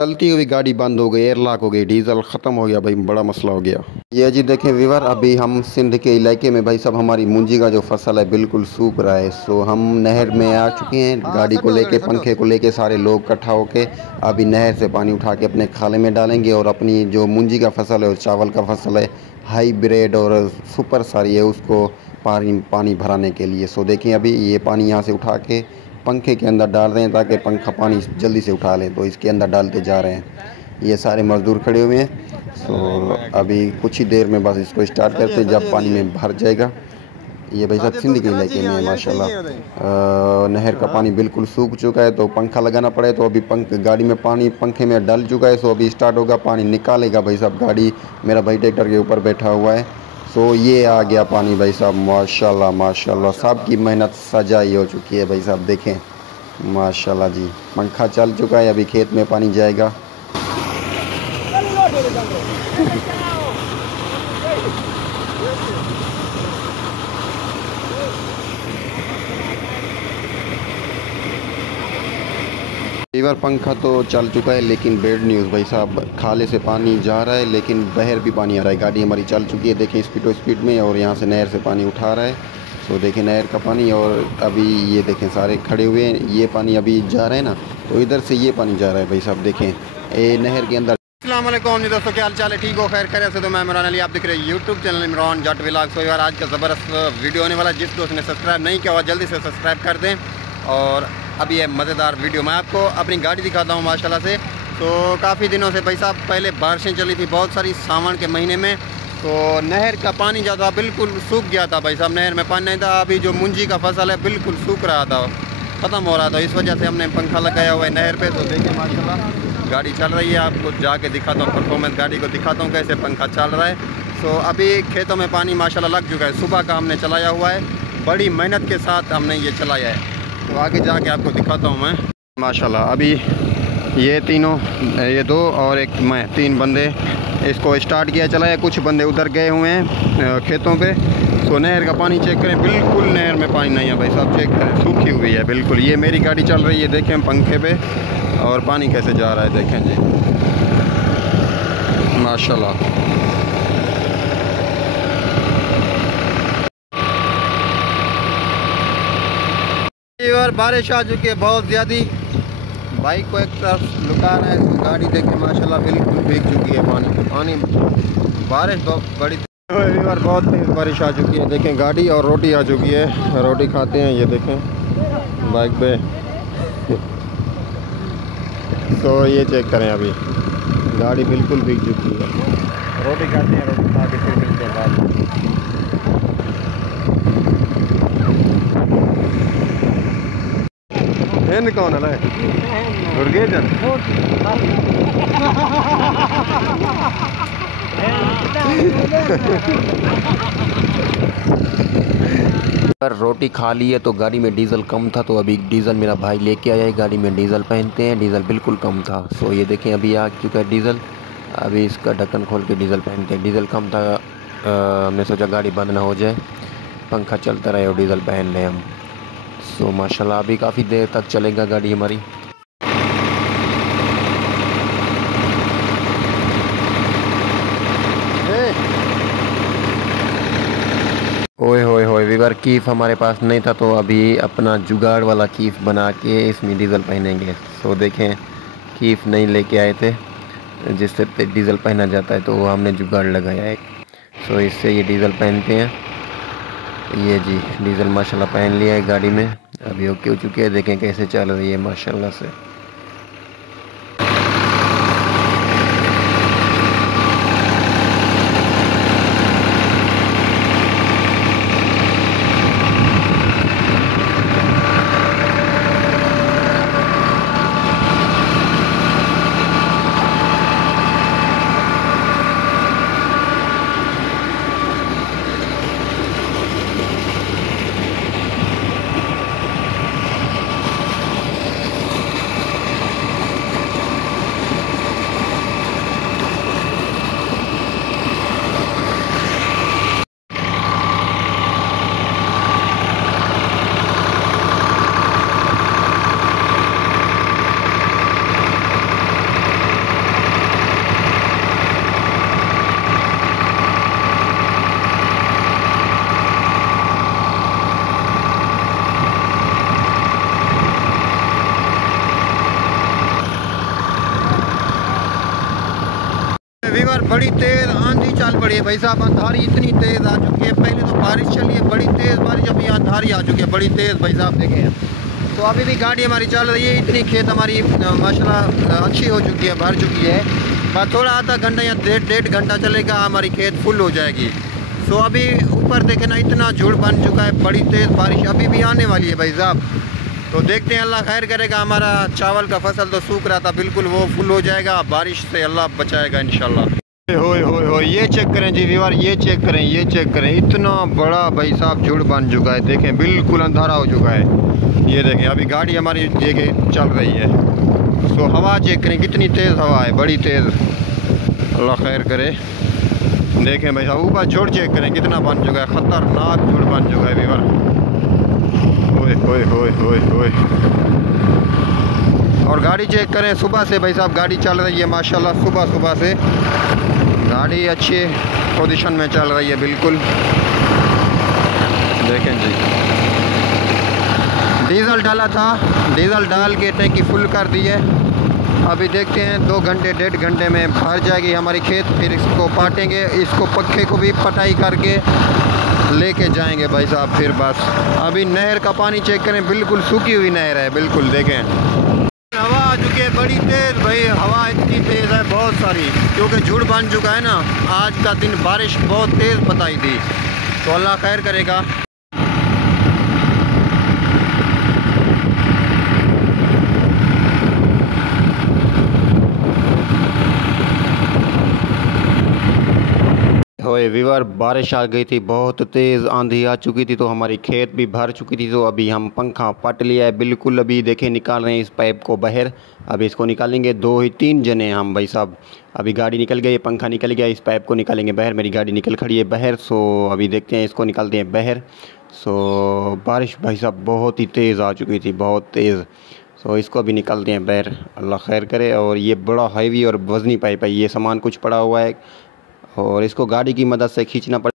चलती हुई गाड़ी बंद हो गई, एयर लॉक हो गई, डीजल ख़त्म हो गया भाई, बड़ा मसला हो गया। ये जी देखें व्यूअर, अभी हम सिंध के इलाके में भाई साहब हमारी मूंजी का जो फसल है बिल्कुल सूख रहा है। सो हम नहर में आ चुके हैं, गाड़ी को लेके पंखे को लेके सारे लोग इकट्ठा होके अभी नहर से पानी उठा के अपने खाले में डालेंगे और अपनी जो मूंजी का फसल है और चावल का फसल है हाईब्रिड और सुपर सारी है उसको पानी पानी भराने के लिए। सो देखें अभी ये पानी यहाँ से उठा के पंखे के अंदर डाल रहे हैं ताकि पंखा पानी जल्दी से उठा लें, तो इसके अंदर डालते जा रहे हैं। ये सारे मज़दूर खड़े हुए हैं। सो अभी कुछ ही देर में बस इसको स्टार्ट करते हैं, जब पानी में भर जाएगा। ये भाई साहब सिंध के इलाके में माशाल्लाह नहर का पानी बिल्कुल सूख चुका है, तो पंखा लगाना पड़े, तो अभी गाड़ी में पानी पंखे में डल चुका है। सो अभी स्टार्ट होगा, पानी निकालेगा भाई साहब गाड़ी। मेरा भाई ट्रैक्टर के ऊपर बैठा हुआ है। सो ये आ गया पानी भाई साहब, माशाल्लाह माशाल्लाह सबकी मेहनत सजाई हो चुकी है भाई साहब। देखें माशाल्लाह जी, पंखा चल चुका है, अभी खेत में पानी जाएगा। लीवर पंखा तो चल चुका है, लेकिन बैड न्यूज़ भाई साहब, खाले से पानी जा रहा है लेकिन बहर भी पानी आ रहा है। गाड़ी हमारी चल चुकी है, देखें स्पीड टू स्पीड में, और यहाँ से नहर से पानी उठा रहा है। तो देखें नहर का पानी, और अभी ये देखें सारे खड़े हुए हैं। ये पानी अभी जा रहा है ना, तो इधर से ये पानी जा रहा है भाई साहब। देखें ये नहर के अंदर। अस्सलाम वालेकुम जी दोस्तों, क्या हाल चाल है? ठीक हो? खैर खैर से। तो मैं इमरान अली, आप दिख रहे हैं यूट्यूब चैनल इमरान जट व्लॉग्स। तो यार आज का ज़बरदस्त वीडियो होने वाला है। जिस दोस्त ने सब्सक्राइब नहीं किया हुआ जल्दी से सब्सक्राइब कर दें। और अभी ये मज़ेदार वीडियो मैं आपको अपनी गाड़ी दिखाता हूँ माशाल्लाह से। तो काफ़ी दिनों से भाई साहब पहले बारिशें चली थी बहुत सारी सावन के महीने में, तो नहर का पानी जो था बिल्कुल सूख गया था भाई साहब, नहर में पानी नहीं था। अभी जो मूंजी का फसल है बिल्कुल सूख रहा था, ख़त्म हो रहा था। इस वजह से हमने पंखा लगाया हुआ है नहर पे। तो देखिए माशाल्लाह गाड़ी चल रही है, आपको जाके दिखाता हूँ परफॉर्मेंस गाड़ी को दिखाता हूँ कैसे पंखा चल रहा है। तो अभी खेतों में पानी माशाल्लाह लग चुका है, सुबह का हमने चलाया हुआ है, बड़ी मेहनत के साथ हमने ये चलाया है। तो आगे जाके आपको दिखाता हूँ मैं माशाल्लाह। अभी ये तीनों, ये दो और एक मैं, तीन बंदे इसको स्टार्ट किया चलाया। कुछ बंदे उधर गए हुए हैं खेतों पे। तो नहर का पानी चेक करें, बिल्कुल नहर में पानी नहीं है भाई साहब, चेक करें सूखी हुई है बिल्कुल। ये मेरी गाड़ी चल रही है, देखें पंखे पे और पानी कैसे जा रहा है, देखें जी माशाल्लाह। और बारिश आ चुकी है बहुत ज़्यादा, बाइक को एक तरफ लुका रहा है, गाड़ी देखे माशाल्लाह बिल्कुल भीग चुकी है पानी बारिश बहुत बड़ी और बहुत तेज़ बारिश आ चुकी है। देखें गाड़ी और रोटी आ चुकी है, रोटी खाते हैं, ये देखें बाइक पे। तो ये चेक करें, अभी गाड़ी बिल्कुल भीग चुकी है, रोटी खाते हैं, रोटी खा के फिर मिलते हैं बाद में। कौन है गुरगेजन रोटी खा ली है तो गाड़ी में डीजल कम था, तो अभी डीजल मेरा भाई लेके आया है, गाड़ी में डीजल पहनते हैं, डीजल बिल्कुल कम था। सो ये देखें अभी आ चुका है डीजल, अभी इसका ढक्कन खोल के डीजल पहनते हैं। डीजल कम था, हमने सोचा गाड़ी बंद ना हो जाए, पंखा चलता रहे और डीजल पहन लें हम। सो माशाल्लाह अभी काफ़ी देर तक चलेगा गाड़ी हमारी। ओए होए होए वीवर, कीफ हमारे पास नहीं था, तो अभी अपना जुगाड़ वाला कीफ बना के इसमें डीज़ल पहनेंगे। सो देखें कीफ नहीं लेके आए थे जिससे डीज़ल पहना जाता है, तो वो हमने जुगाड़ लगाया है। सो इससे ये डीज़ल पहनते हैं। ये जी डीज़ल माशाल्लाह पहन लिया है गाड़ी में, अभी ओके हो चुके हैं। देखें कैसे चल रही है माशाल्लाह से। वीवर बड़ी तेज़ आंधी चल पड़ी है भाई साहब। अंधारी इतनी तेज़ आ चुकी है, पहले तो बारिश चली है बड़ी तेज़ बारिश, अभी अंधारी आ चुकी है बड़ी तेज़ भाई साहब देखें। तो अभी भी गाड़ी हमारी चल रही है, इतनी खेत हमारी माशाल्लाह अच्छी हो चुकी है, भर चुकी है। बस थोड़ा आधा घंटा या डेढ़ घंटा चलेगा, हमारी खेत फुल हो जाएगी। तो अभी ऊपर देखे ना इतना झूठ बन चुका है, बड़ी तेज़ बारिश अभी भी आने वाली है भाई साहब। तो देखते हैं, अल्लाह खैर करेगा। हमारा चावल का फसल तो सूख रहा था बिल्कुल, वो फुल हो जाएगा, बारिश से अल्लाह बचाएगा इंशाल्लाह। हो ये चेक करें जी व्यूअर, ये चेक करें, ये चेक करें, इतना बड़ा भाई साहब झूठ बन चुका है। देखें बिल्कुल अंधारा हो चुका है। ये देखें अभी गाड़ी हमारी जगह चल रही है। तो हवा चेक करें, कितनी तेज़ हवा है, बड़ी तेज़, अल्लाह खैर करे। देखें भाई साहब ऊपर झूठ चेक करें, कितना बन चुका है, ख़तरनाक झूठ बन चुका है व्यूअर। ओए होए होए होए। और गाड़ी चेक करें, सुबह से भाई साहब गाड़ी चल रही है माशाल्लाह, सुबह से गाड़ी अच्छी पोजीशन में चल रही है बिल्कुल। देखें जी, डीज़ल डाला था, डीज़ल डाल के टैंकी फुल कर दी है। अभी देखते हैं 2 घंटे डेढ़ घंटे में भर जाएगी हमारी खेत, फिर इसको पाटेंगे, इसको पक्के को भी पटाई करके लेके जाएंगे भाई साहब। फिर बस अभी नहर का पानी चेक करें, बिल्कुल सूखी हुई नहर है बिल्कुल। देखें हवा आ चुकी है बड़ी तेज़ भाई, हवा इतनी तेज़ है बहुत सारी, क्योंकि झूठ बन चुका है ना। आज का दिन बारिश बहुत तेज़ बताई थी, तो अल्लाह खैर करेगा। होए वीवर, बारिश आ गई थी, बहुत तेज़ आंधी आ चुकी थी, तो हमारी खेत भी भर चुकी थी। तो अभी हम पंखा पट लिया है बिल्कुल। अभी देखें निकाल रहे हैं इस पाइप को बाहर, अभी इसको निकालेंगे। 2-3 जने हम भाई साहब। अभी गाड़ी निकल गई, पंखा निकल गया, इस पाइप को निकालेंगे बाहर। मेरी गाड़ी निकल खड़ी है बाहर। सो अभी देखते हैं, इसको निकालते हैं बाहर। सो बारिश भाई साहब बहुत ही तेज़ आ चुकी थी, बहुत तेज़। सो इसको अभी निकालते हैं बाहर, अल्लाह खैर करे। और ये बड़ा हैवी और वज़नी पाइप है, ये सामान कुछ पड़ा हुआ है और इसको गाड़ी की मदद से खींचना पड़ेगा।